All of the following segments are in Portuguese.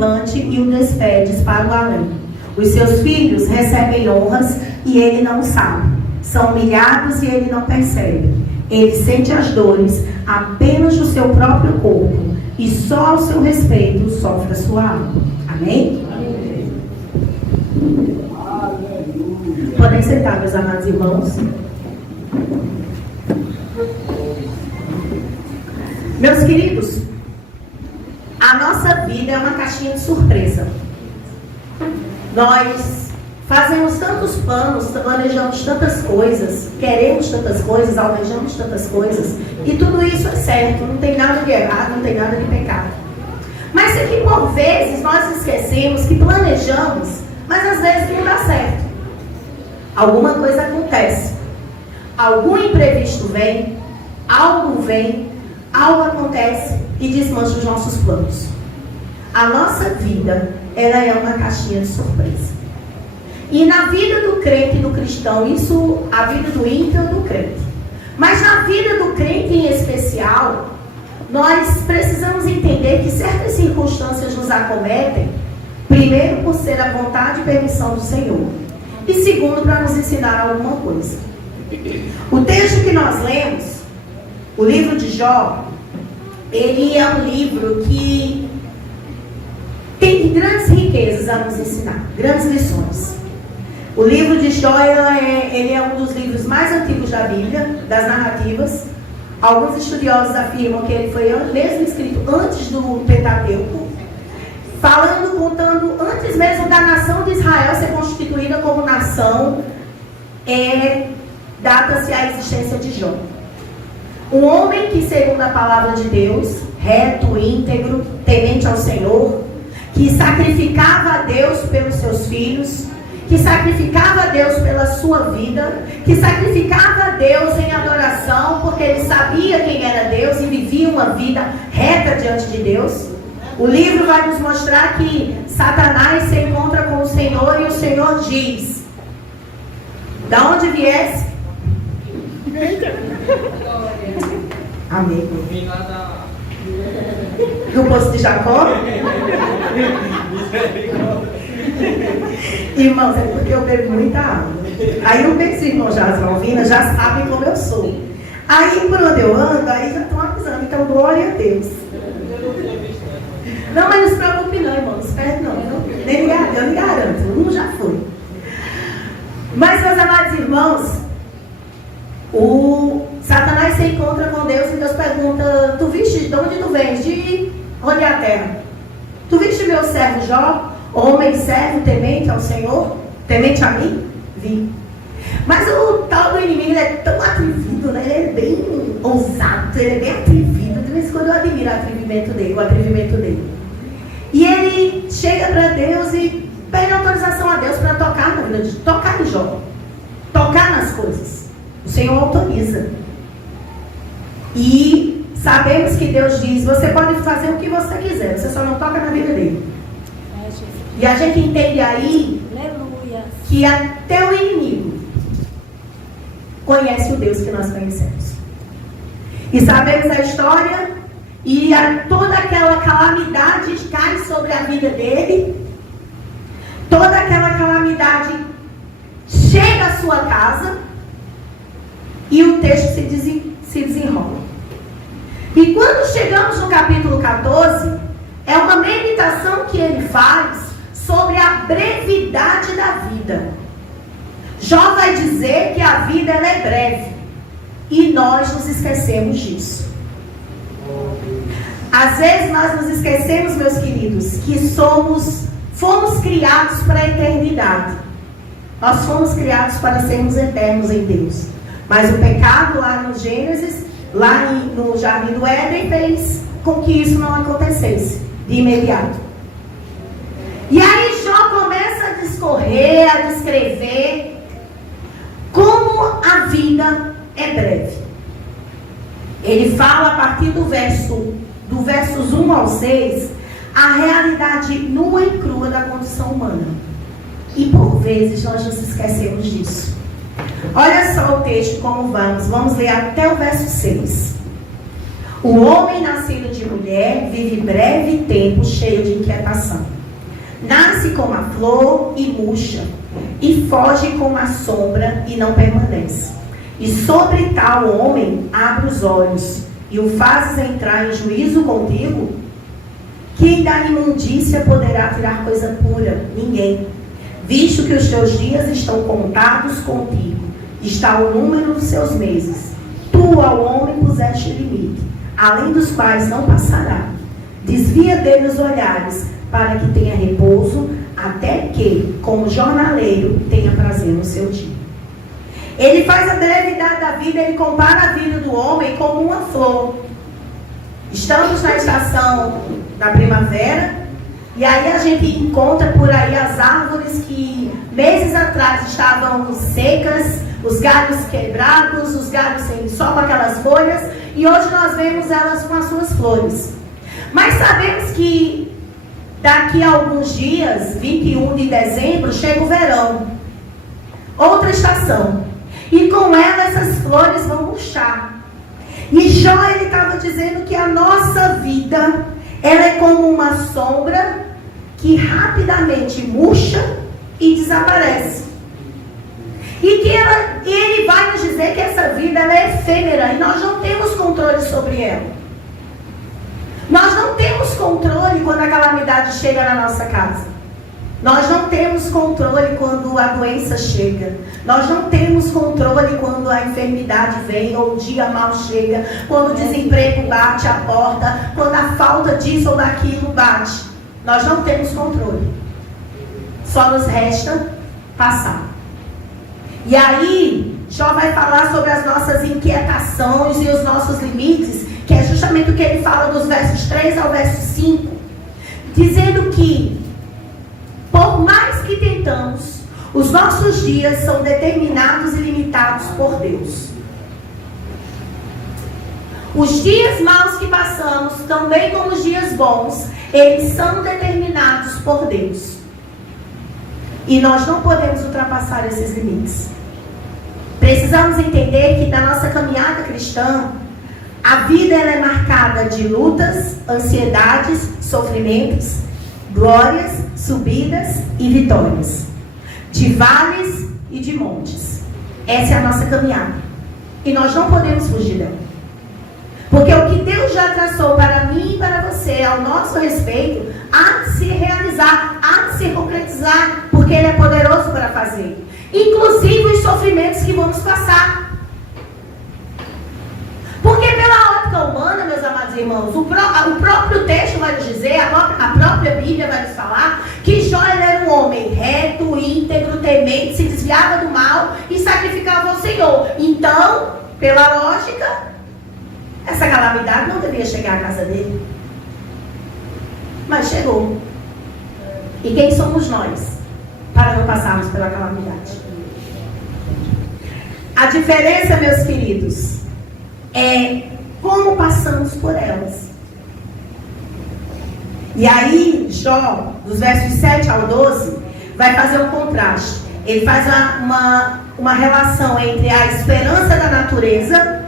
semblante e o despedes para o além. Os seus filhos recebem honras e ele não sabe. São humilhados e ele não percebe. Ele sente as dores apenas do seu próprio corpo e só ao seu respeito sofre a sua alma. Amém? Amém. Podem sentar, meus amados irmãos. Meus queridos, a nossa vida é uma caixinha de surpresa. Nós fazemos tantos planos, planejamos tantas coisas, queremos tantas coisas, almejamos tantas coisas, e tudo isso é certo, não tem nada de errado, não tem nada de pecado. Mas é que por vezes nós esquecemos que planejamos, mas às vezes não dá certo. Alguma coisa acontece, algum imprevisto vem, algo acontece e desmancha os nossos planos. A nossa vida, ela é uma caixinha de surpresa. E na vida do crente e do cristão, isso, a vida do ímpio e do crente. Mas na vida do crente em especial, nós precisamos entender que certas circunstâncias nos acometem, primeiro por ser a vontade e permissão do Senhor, e segundo para nos ensinar alguma coisa. O texto que nós lemos, o livro de Jó, ele é um livro que tem grandes riquezas a nos ensinar, grandes lições. O livro de Jó, ele é um dos livros mais antigos da Bíblia, das narrativas. Alguns estudiosos afirmam que ele foi mesmo escrito antes do Pentateuco, contando antes mesmo da nação de Israel ser constituída como nação, data-se a existência de Jó. Um homem que, segundo a palavra de Deus, reto, íntegro, temente ao Senhor, que sacrificava a Deus pelos seus filhos, que sacrificava a Deus pela sua vida, que sacrificava a Deus em adoração, porque ele sabia quem era Deus e vivia uma vida reta diante de Deus. O livro vai nos mostrar que Satanás se encontra com o Senhor e o Senhor diz: da onde viesse? Amigo. Do poço de Jacó? Irmãos, é porque eu bebo muita água. Aí eu penso, irmão Jasvalvina, já sabem como eu sou. Aí por onde eu ando, aí já estão avisando. Então, glória a Deus. Não, mas não se preocupe não, irmão. Não se perde não. Eu lhe garanto. Um já foi. Mas, meus amados irmãos, o Satanás se encontra com Deus e Deus pergunta: tu viste de onde tu vens? De onde é a terra? Tu viste meu servo Jó, homem servo, temente ao Senhor, temente a mim? Vi. Mas o tal do inimigo, ele é tão atrevido, né? Ele é bem ousado, ele é bem atrevido. De vez em quando eu admiro o atrevimento dele. E ele chega para Deus e pede autorização a Deus para tocar na vida tocar em Jó, tocar nas coisas. O Senhor autoriza. E sabemos que Deus diz: você pode fazer o que você quiser, você só não toca na vida dele. E a gente entende aí que até o inimigo conhece o Deus que nós conhecemos. E sabemos a história, e toda aquela calamidade cai sobre a vida dele. Toda aquela calamidade chega à sua casa e o texto se desenrola. E quando chegamos no capítulo 14, é uma meditação que ele faz sobre a brevidade da vida. Jó vai dizer que a vida ela é breve e nós nos esquecemos disso. Às vezes nós nos esquecemos, meus queridos, que fomos criados para a eternidade. Nós fomos criados para sermos eternos em Deus. Mas o pecado lá no Gênesis, lá no Jardim do Éden, fez com que isso não acontecesse de imediato. E aí Jó começa a discorrer, a descrever como a vida é breve. Ele fala a partir do versos 1 ao 6, a realidade nua e crua da condição humana. E por vezes nós nos esquecemos disso. Olha só o texto como vamos ler até o verso 6. O homem nascido de mulher vive breve tempo cheio de inquietação. Nasce como a flor e murcha, e foge como a sombra e não permanece. E sobre tal homem abre os olhos, e o fazes entrar em juízo contigo? Quem da imundícia poderá tirar coisa pura? Ninguém. Visto que os teus dias estão contados contigo, está o número dos seus meses. Tu ao homem puseste limite, além dos quais não passará. Desvia dele os olhares, para que tenha repouso, até que, como jornaleiro, tenha prazer no seu dia. Ele faz a brevidade da vida, ele compara a vida do homem como uma flor. Estamos na estação da primavera, e aí a gente encontra por aí as árvores que meses atrás estavam secas, os galhos quebrados, os galhos só com aquelas folhas, e hoje nós vemos elas com as suas flores. Mas sabemos que daqui a alguns dias, 21 de dezembro, chega o verão, outra estação, e com ela essas flores vão murchar. E Jó, ele estava dizendo que a nossa vida, ela é como uma sombra que rapidamente murcha e desaparece. E que ele vai nos dizer que essa vida ela é efêmera e nós não temos controle sobre ela. Nós não temos controle quando a calamidade chega na nossa casa. Nós não temos controle quando a doença chega. Nós não temos controle quando a enfermidade vem, ou o dia mal chega, quando o desemprego bate a porta, quando a falta disso ou daquilo bate. Nós não temos controle. Só nos resta passar. E aí, Jó vai falar sobre as nossas inquietações e os nossos limites, que é justamente o que ele fala dos versos 3 ao verso 5, dizendo que, por mais que tentamos, os nossos dias são determinados e limitados por Deus. Os dias maus que passamos, também como os dias bons, eles são determinados por Deus. E nós não podemos ultrapassar esses limites. Precisamos entender que na nossa caminhada cristã, a vida ela é marcada de lutas, ansiedades, sofrimentos, glórias, subidas e vitórias, de vales e de montes. Essa é a nossa caminhada. E nós não podemos fugir dela. Porque o que Deus já traçou para mim e para você, ao nosso respeito, há de se realizar, há de se concretizar, porque Ele é poderoso para fazer. Inclusive os sofrimentos que vamos passar. Porque pela ótica humana, meus amados irmãos, o próprio texto vai nos dizer, a própria Bíblia vai nos falar, que Jó era um homem reto, íntegro, temente, se desviava do mal e sacrificava ao Senhor. Então, pela lógica, essa calamidade não devia chegar à casa dele. Mas chegou. E quem somos nós para não passarmos pela calamidade? A diferença, meus queridos, é como passamos por elas. E aí, Jó, dos versos 7 ao 12, vai fazer um contraste. Ele faz uma relação entre a esperança da natureza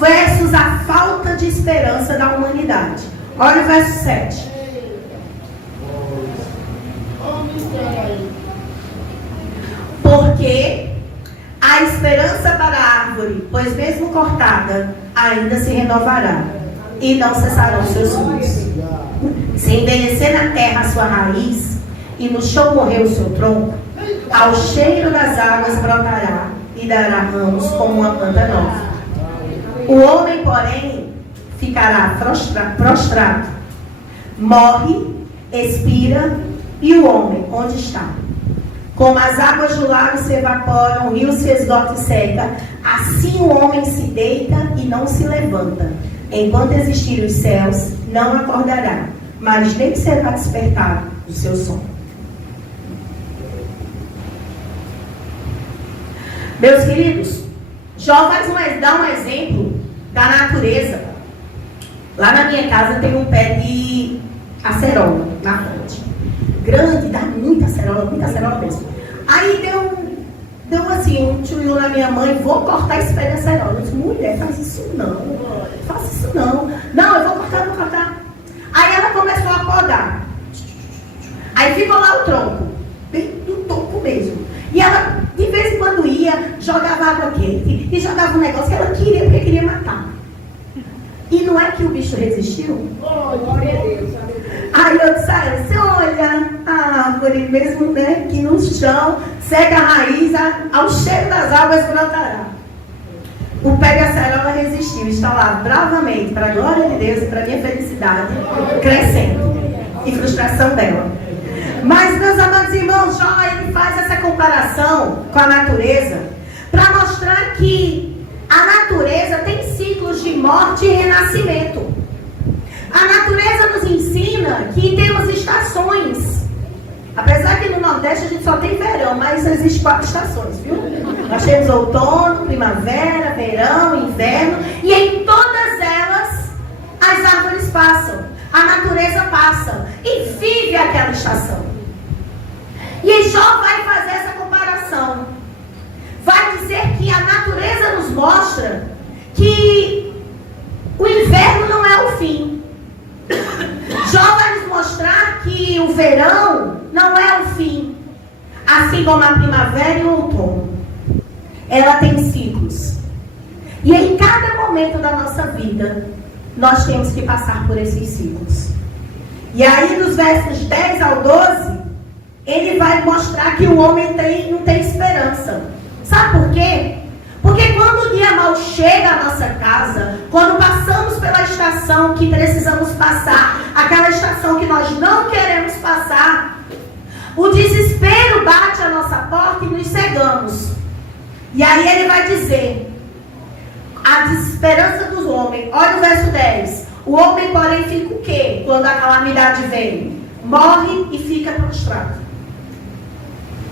versus a falta de esperança da humanidade. Olha o verso 7. Porque a esperança para a árvore, pois mesmo cortada, ainda se renovará, e não cessarão seus frutos. Se envelhecer na terra a sua raiz, e no chão morrer o seu tronco, ao cheiro das águas brotará, e dará ramos como uma planta nova. O homem, porém, ficará prostrado, morre, expira, e o homem, onde está? Como as águas do lago se evaporam, o rio se esgota e seca, assim o homem se deita e não se levanta. Enquanto existirem os céus, não acordará, mas nem será despertado do seu sono. Meus queridos, Jó dá um exemplo da natureza. Lá na minha casa tem um pé de acerola na frente. Grande, dá muita acerola mesmo. Aí deu deu assim, um tchuiu na minha mãe, vou cortar esse pé de acerola. Eu disse, mulher, faz isso não. Faça isso não. Não, eu vou cortar. Aí ela começou a podar. Aí ficou lá o tronco, bem do topo mesmo. E ela, de vez em quando ia, jogava água quente e jogava um negócio que ela queria, porque queria matar. E não é que o bicho resistiu? Glória a Deus. Aí eu disse a ela, você olha a árvore mesmo, né, que no chão, seca a raiz, ao cheiro das águas brotará. O pé de acerola resistiu, está lá bravamente, para a glória de Deus e para a minha felicidade, crescendo. E frustração dela. Mas, meus amados irmãos, Jó, ele faz essa comparação com a natureza para mostrar que a natureza tem ciclos de morte e renascimento. A natureza nos ensina que temos estações. Apesar que no Nordeste a gente só tem verão, mas existem 4 estações, viu? Nós temos outono, primavera, verão, inverno, e em todas elas as árvores passam, a natureza passa e vive aquela estação. E Jó vai fazer essa comparação. Vai dizer que a natureza nos mostra que o inverno não é o fim. Jó vai nos mostrar que o verão não é o fim. Assim como a primavera e o outono. Ela tem ciclos. E em cada momento da nossa vida, nós temos que passar por esses ciclos. E aí, dos versos 10 ao 12, ele vai mostrar que o homem não tem esperança. Sabe por quê? Porque quando o dia mau chega à nossa casa, quando passamos pela estação que precisamos passar, aquela estação que nós não queremos passar, o desespero bate à nossa porta e nos cegamos. E aí ele vai dizer, a desesperança dos homens. Olha o verso 10. O homem, porém, fica o quê? Quando a calamidade vem? Morre e fica prostrado.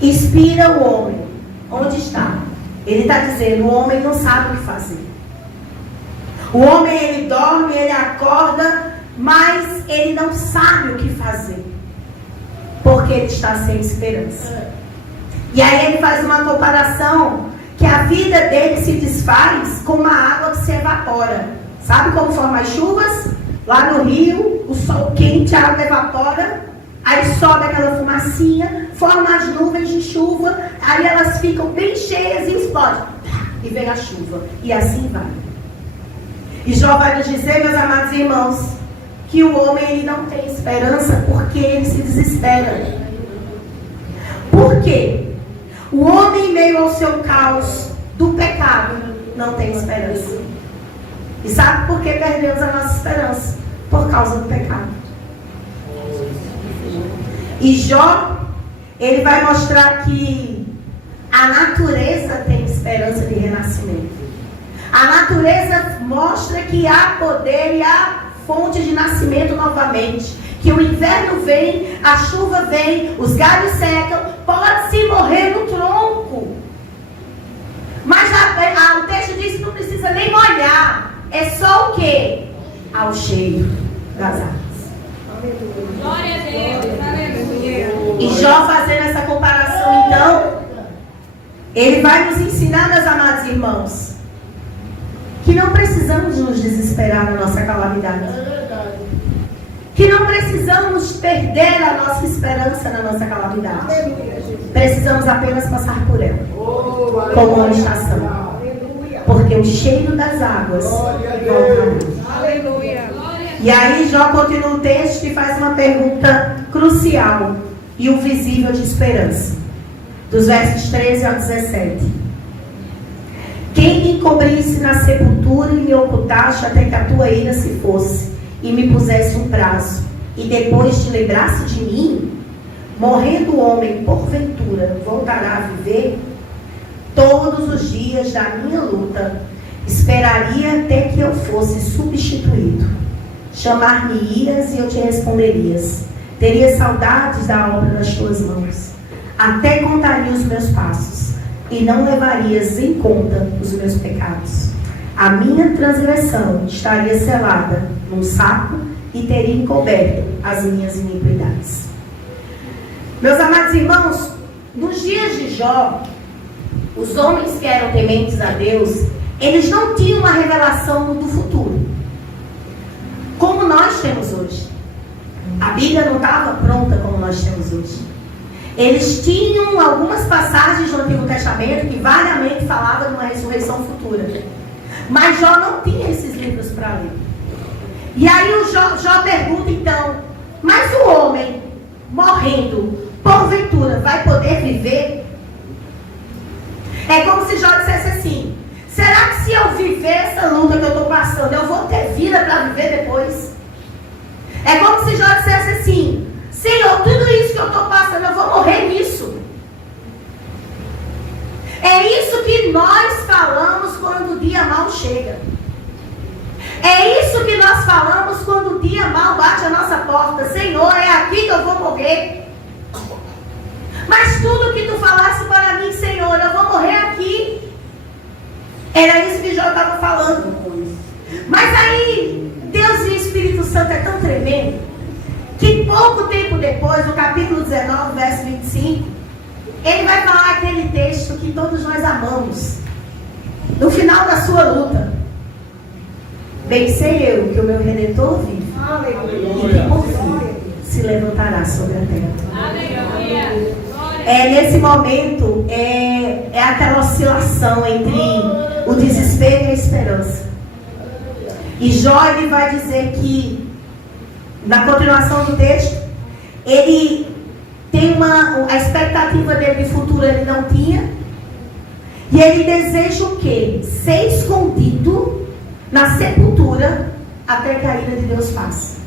Inspira o homem. Onde está? Ele está dizendo, o homem não sabe o que fazer. O homem, ele dorme, ele acorda, mas ele não sabe o que fazer. Porque ele está sem esperança. E aí ele faz uma comparação, que a vida dele se desfaz com uma água que se evapora. Sabe como formam as chuvas? Lá no rio, o sol quente, a água evapora, aí sobe aquela fumacinha, forma as nuvens de chuva, aí elas ficam bem cheias e explodem. E vem a chuva. E assim vai. E Jó vai nos dizer, meus amados irmãos, que o homem ele não tem esperança porque ele se desespera. Por quê? O homem, em meio ao seu caos do pecado, não tem esperança. E sabe por que perdemos a nossa esperança? Por causa do pecado. E Jó, ele vai mostrar que a natureza tem esperança de renascimento. A natureza mostra que há poder e há fonte de nascimento novamente. Que o inverno vem, a chuva vem, os galhos secam, pode-se morrer no tronco. Mas o texto diz que não precisa nem molhar. É só o quê? Ao cheiro das águas. Glória a Deus. Aleluia. E Jó fazendo essa comparação, então, ele vai nos ensinar, meus amados irmãos, que não precisamos nos desesperar na nossa calamidade. Que não precisamos perder a nossa esperança na nossa calamidade. Precisamos apenas passar por ela, como uma estação. Porque o cheiro das águas volta. Aleluia. E aí Jó continua o texto e faz uma pergunta crucial e o visível de esperança. Dos versos 13 ao 17. Quem me encobrisse na sepultura e me ocultaste até que a tua ira se fosse e me pusesse um prazo, e depois te lembrasse de mim, morrendo o homem porventura voltará a viver? Todos os dias da minha luta esperaria até que eu fosse substituído. Chamar-me-ias e eu te responderias. Teria saudades da obra das tuas mãos. Até contaria os meus passos e não levarias em conta os meus pecados. A minha transgressão estaria selada num saco e teria encoberto as minhas iniquidades. Meus amados irmãos, nos dias de Jó, os homens que eram tementes a Deus, eles não tinham uma revelação do futuro, como nós temos hoje. A Bíblia não estava pronta como nós temos hoje. Eles tinham algumas passagens no Antigo Testamento que variamente falavam de uma ressurreição futura. Mas Jó não tinha esses livros para ler. E aí o Jó pergunta então, mas o homem morrendo, porventura, vai poder viver? É como se Jó dissesse assim, será que se eu viver essa luta que eu estou passando, eu vou ter vida para viver depois? É como se Jó dissesse assim, Senhor, tudo isso que eu estou passando, eu vou morrer nisso. É isso que nós falamos quando o dia mal chega. É isso que nós falamos quando o dia mal bate a nossa porta. Senhor, é aqui que eu vou morrer. Mas tudo que tu falasse para mim, Senhor, eu vou morrer aqui. Era isso que Jó estava falando. Mas aí, Deus e o Espírito Santo é tão tremendo, que pouco tempo depois, no capítulo 19, verso 25, ele vai falar aquele texto que todos nós amamos. No final da sua luta, bem sei eu que o meu Redentor vive, e que por fim se levantará sobre a terra. Aleluia. Nesse momento, é aquela oscilação entre o desespero e a esperança. E Jó, ele vai dizer que, na continuação do texto, ele tem a expectativa dele de futuro ele não tinha. E ele deseja o quê? Ser escondido na sepultura até que a ira de Deus passe.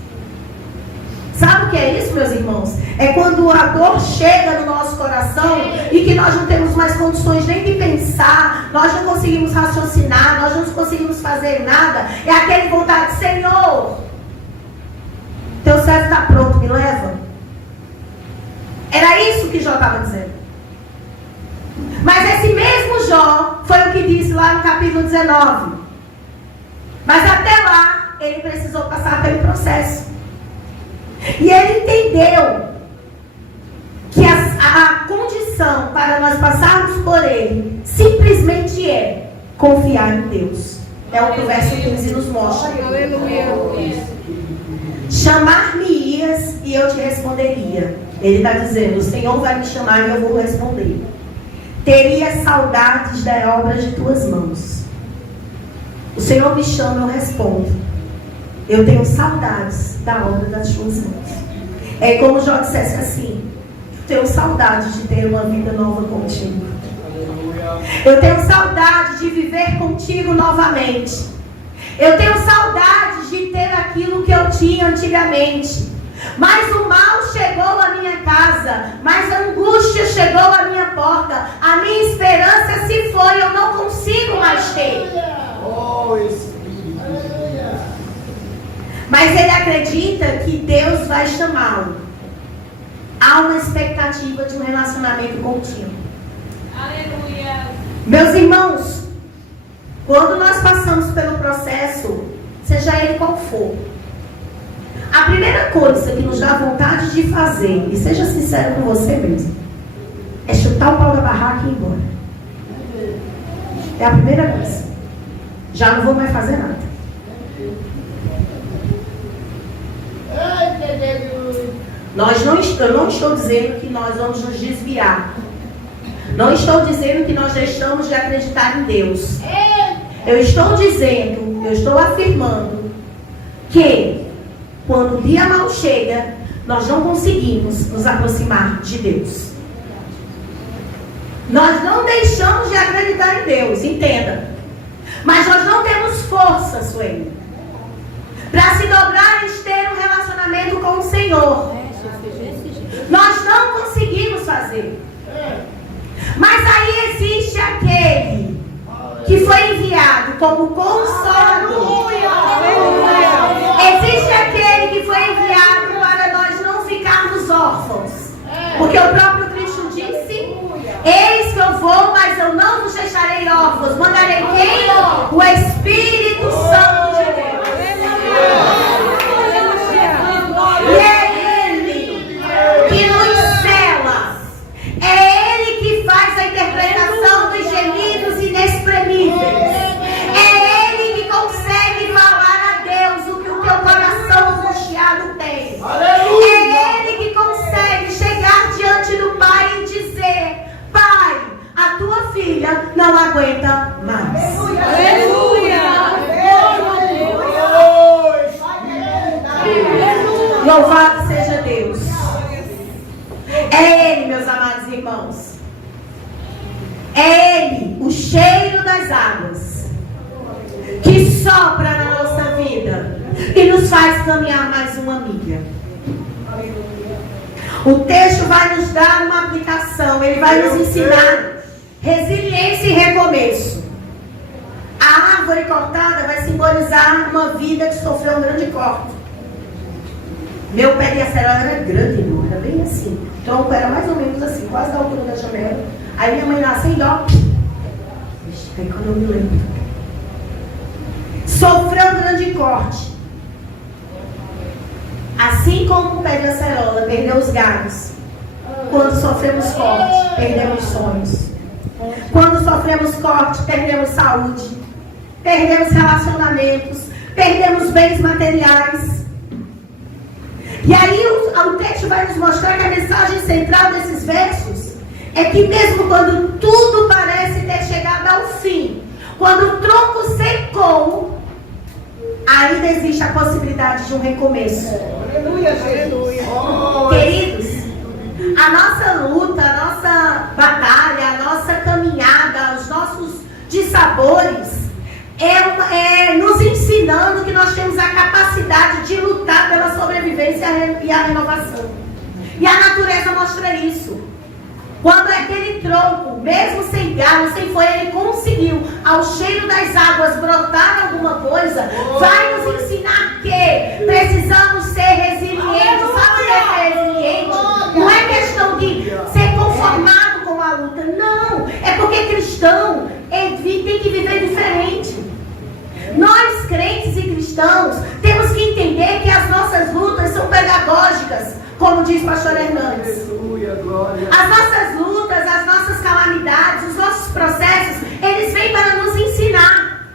Sabe o que é isso, meus irmãos? É quando a dor chega no nosso coração e que nós não temos mais condições nem de pensar, nós não conseguimos raciocinar, nós não conseguimos fazer nada. É aquele vontade, Senhor, teu servo está pronto, me leva. Era isso que Jó estava dizendo. Mas esse mesmo Jó foi o que disse lá no capítulo 19. Mas até lá, ele precisou passar pelo processo. E ele entendeu que a condição para nós passarmos por ele simplesmente é confiar em Deus. É o que o verso 15 nos mostra. Chamar-me-ias e eu te responderia. Ele está dizendo, o Senhor vai me chamar e eu vou responder. Teria saudades da obra de tuas mãos. O Senhor me chama, eu respondo. Eu tenho saudades da obra das tuas mãos. É como Jó dissesse assim, tenho saudades de ter uma vida nova contigo. Eu tenho saudades de viver contigo novamente. Eu tenho saudades de ter aquilo que eu tinha antigamente. Mas o mal chegou à minha casa, mas a angústia chegou à minha porta. A minha esperança se foi, eu não consigo mais ter. Mas ele acredita que Deus vai chamá-lo. Há uma expectativa de um relacionamento contínuo. Aleluia. Meus irmãos, quando nós passamos pelo processo, seja ele qual for, a primeira coisa que nos dá vontade de fazer, e seja sincero com você mesmo, é chutar o pau da barraca e ir embora. É a primeira coisa. Já não vou mais fazer nada. Eu não estou dizendo que nós vamos nos desviar. Não estou dizendo que nós deixamos de acreditar em Deus. Eu estou afirmando que quando o dia mal chega, nós não conseguimos nos aproximar de Deus. Nós não deixamos de acreditar em Deus, entenda. Mas nós não temos força, Sueli, para se dobrar e ter um relacionamento com o Senhor. Nós não conseguimos fazer. Mas aí existe aquele que foi enviado como Consolador. Existe aquele que foi enviado para nós não ficarmos órfãos. Porque o próprio Cristo disse, eis que eu vou, mas eu não vos deixarei órfãos. Mandarei quem? O Espírito Santo de Deus. E é Ele que nos cela. É Ele que faz a interpretação dos aguenta mais. Louvado seja Deus. É Ele, meus amados irmãos. É Ele, o cheiro das águas, que sopra na nossa vida e nos faz caminhar mais uma milha. O texto vai nos dar uma aplicação, ele vai nos ensinar resiliência e recomeço. A árvore cortada vai simbolizar uma vida que sofreu um grande corte. Meu pé de acerola era grande, irmão, era bem assim. O tronco era mais ou menos assim, quase da altura da janela. Aí minha mãe nasceu e ó. Aí quando eu me lembro. Sofreu um grande corte. Assim como o pé de acerola perdeu os galhos. Quando sofremos corte, perdemos sonhos. Quando sofremos corte, perdemos saúde. Perdemos relacionamentos. Perdemos bens materiais. E aí o texto vai nos mostrar que a mensagem central desses versos é que mesmo quando tudo parece ter chegado ao fim, quando o tronco secou, ainda existe a possibilidade de um recomeço. Aleluia, Jesus. Queridos, a nossa luta, a nossa batalha, a nossa caminhada, os nossos dissabores é nos ensinando que nós temos a capacidade de lutar pela sobrevivência e a renovação. E a natureza mostra isso. Quando aquele tronco, mesmo sem galho, sem folha, ele conseguiu, ao cheiro das águas, brotar alguma coisa, vai nos ensinar que precisamos ser resilientes. Sabe o que é ser resiliente? Não é questão de ser conformado com a luta. Não, é porque cristão tem que viver diferente. Nós, crentes e cristãos, temos que entender que as nossas lutas são pedagógicas, como diz o pastor Hernandes. As nossas lutas, as nossas calamidades, os nossos processos, eles vêm para nos ensinar.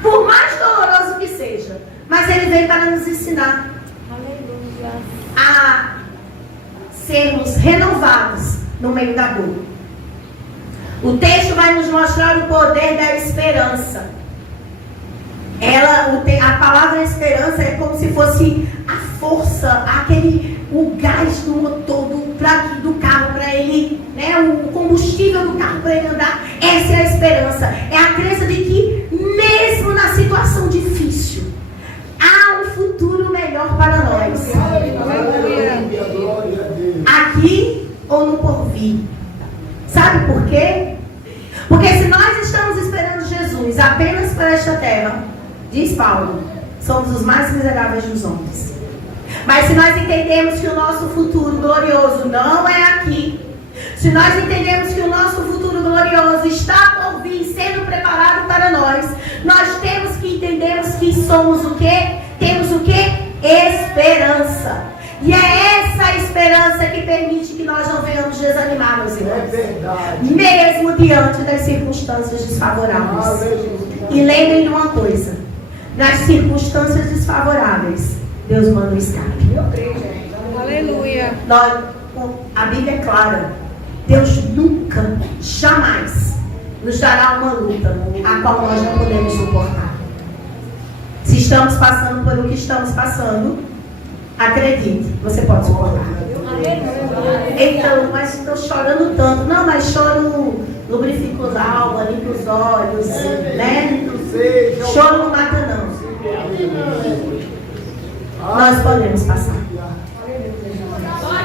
Por mais doloroso que seja, mas ele vem para nos ensinar a sermos renovados no meio da dor. O texto vai nos mostrar o poder da esperança. A palavra esperança é como se fosse a força, o gás do motor do carro para ele, né, o combustível do carro para ele andar. Essa é a esperança. É a crença de que mesmo na situação difícil há um futuro melhor para nós. Aqui ou no porvir. Sabe por quê? Porque se nós estamos esperando Jesus apenas para esta terra, diz Paulo, somos os mais miseráveis dos homens. Mas se nós entendemos que o nosso futuro glorioso não é aqui, se nós entendemos que o nosso futuro glorioso está por vir, sendo preparado para nós temos que entendermos que somos o quê? Temos o quê? Esperança. E é essa esperança que permite que nós não venhamos desanimar, meus irmãos. É verdade. Mesmo diante das circunstâncias desfavoráveis. E lembrem de uma coisa: nas circunstâncias desfavoráveis, Deus manda um escape. Aleluia. A Bíblia é clara. Deus nunca, jamais nos dará uma luta a qual nós não podemos suportar. Se estamos passando por o que estamos passando, acredite, você pode suportar. Então, mas estou chorando tanto. Não, mas choro lubrifica os alma, limpa os olhos, né? Choro não mata não. Nós podemos passar.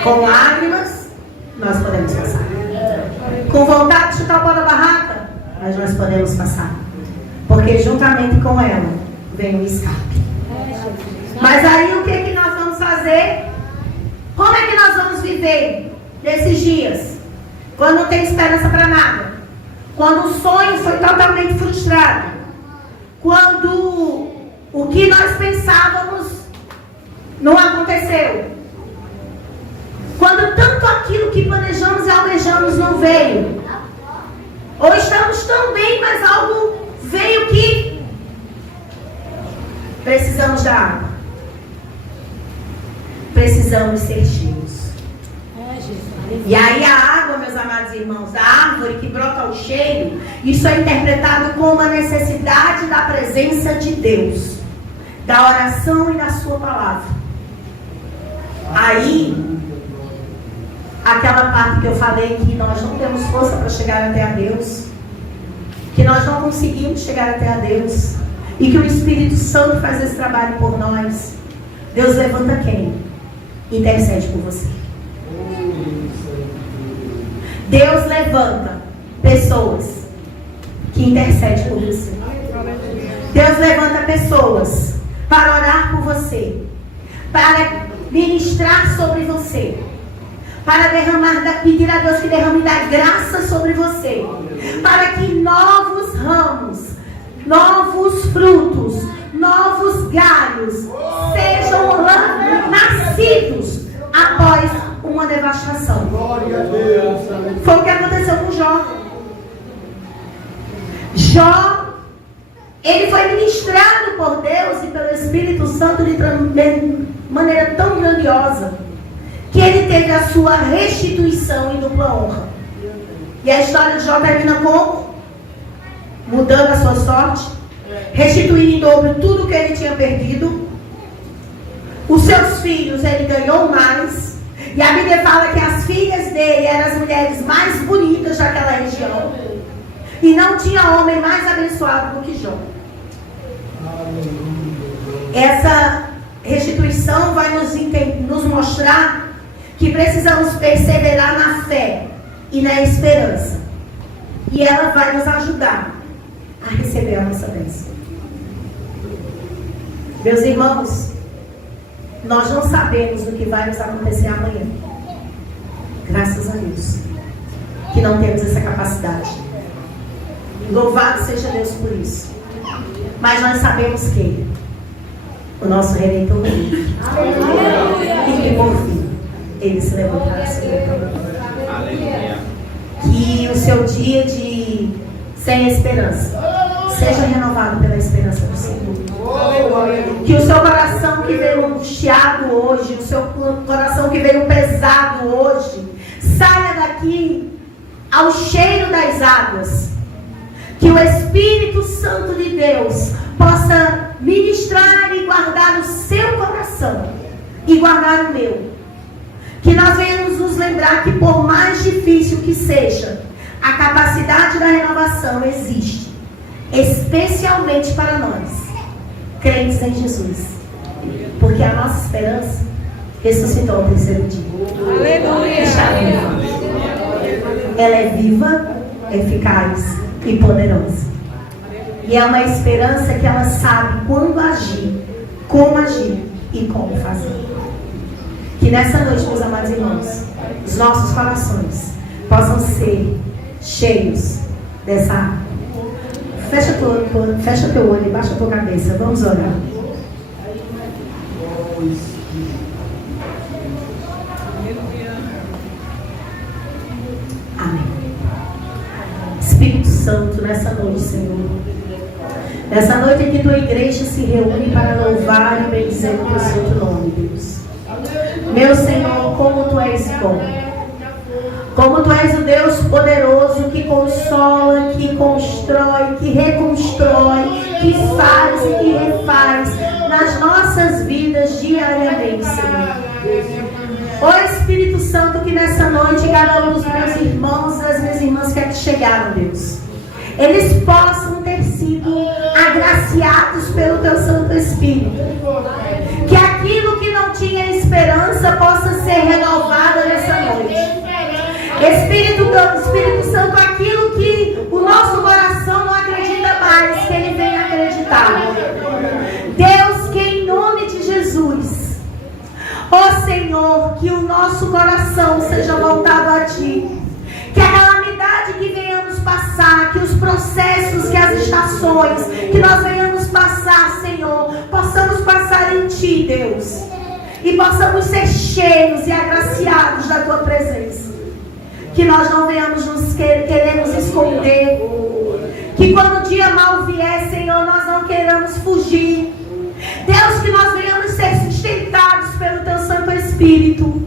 Com lágrimas, nós podemos passar. Com vontade de chutar o pau da barraca, mas nós podemos passar. Porque juntamente com ela vem o escape. Mas aí o que nós vamos fazer? Como é que nós vamos viver nesses dias? Quando não tem esperança para nada. Quando o sonho foi totalmente frustrado. Quando o que nós pensávamos não aconteceu. Quando tanto aquilo que planejamos e almejamos não veio. Ou estamos tão bem, mas algo veio que precisamos da água. Precisamos ser cheios. E aí a água, meus meus amados irmãos, da árvore que brota o cheiro, isso é interpretado como a necessidade da presença de Deus, da oração e da sua palavra. Aí, aquela parte que eu falei que nós não temos força para chegar até a Deus, que nós não conseguimos chegar até a Deus, e que o Espírito Santo faz esse trabalho por nós. Deus levanta quem? Intercede por você. Deus levanta pessoas que intercedem por você. Deus levanta pessoas para orar por você, para ministrar sobre você, para pedir a Deus que derrame da graça sobre você, para que novos ramos, novos frutos, novos galhos sejam nascidos após uma devastação. Foi o que aconteceu com Jó. Jó, ele foi ministrado por Deus e pelo Espírito Santo de maneira tão grandiosa que ele teve a sua restituição em dupla honra. E a história de Jó termina como? Mudando a sua sorte, restituindo em dobro tudo que ele tinha perdido. Os seus filhos ele ganhou mais. E a Bíblia fala que as filhas dele eram as mulheres mais bonitas daquela região. E não tinha homem mais abençoado do que Jó. Essa restituição vai nos mostrar que precisamos perseverar na fé e na esperança. E ela vai nos ajudar a receber a nossa bênção. Meus irmãos, nós não sabemos o que vai nos acontecer amanhã. Graças a Deus que não temos essa capacidade. Louvado seja Deus por isso. Mas nós sabemos que o nosso Redentor vive. E que por fim ele se levantará sobre a terra. Que o seu dia de sem esperança seja renovado pela esperança do Senhor. Que o seu coração que veio angustiado hoje, o seu coração que veio pesado hoje, saia daqui ao cheiro das águas. Que o Espírito Santo de Deus possa ministrar e guardar o seu coração e guardar o meu. Que nós venhamos nos lembrar que por mais difícil que seja, a capacidade da renovação existe, especialmente para nós, crentes em Jesus. Porque a nossa esperança ressuscitou ao terceiro dia. Aleluia. Está viva. Ela é viva, eficaz e poderosa. E é uma esperança que ela sabe quando agir, como agir e como fazer. Que nessa noite, meus amados irmãos, os nossos corações possam ser cheios dessa água. Fecha teu olho e baixa a tua cabeça. Vamos orar. Amém. Espírito Santo, nessa noite, Senhor. Nessa noite em que tua igreja se reúne para louvar e bendizer o teu santo nome, Deus. Meu Senhor, como tu és bom. Como tu és o Deus poderoso que consola, que constrói, que reconstrói, que faz e que refaz nas nossas vidas diariamente, Senhor. Ó Espírito Santo, que nessa noite cada um dos meus irmãos e das minhas irmãs que aqui chegaram, Deus, eles possam ter sido agraciados pelo teu Santo Espírito. Que aquilo que não tinha esperança possa ser renovado nessa noite. Espírito Santo, aquilo que o nosso coração não acredita mais, que ele venha acreditar. Deus, que em nome de Jesus, ó Senhor, que o nosso coração seja voltado a Ti. Que a calamidade que venhamos passar, que os processos, que as estações, que nós venhamos passar, Senhor, possamos passar em Ti, Deus. E possamos ser cheios e agraciados da Tua presença. Que nós não venhamos nos queremos esconder. Que quando o dia mal vier, Senhor, nós não queiramos fugir. Deus, que nós venhamos ser sustentados pelo Teu Santo Espírito.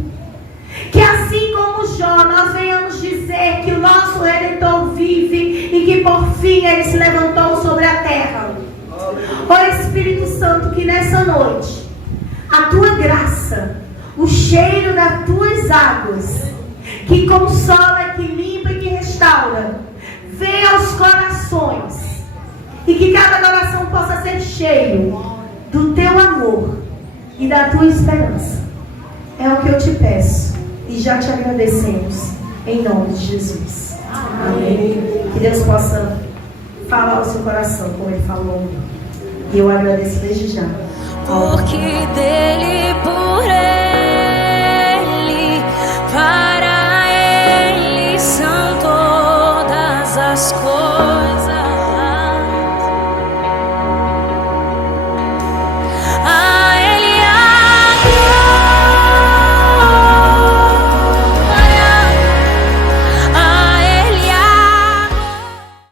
Que assim como Jó, nós venhamos dizer o nosso Redentor vive e que por fim Ele se levantou sobre a terra. Ó Espírito Santo, que nessa noite a Tua graça, o cheiro das Tuas águas, que consola, que limpa e que restaura, venha aos corações e que cada coração possa ser cheio do Teu amor e da Tua esperança. É o que eu te peço e já te agradecemos em nome de Jesus. Amém. Que Deus possa falar ao seu coração como Ele falou. E eu agradeço desde já. Porque dele, por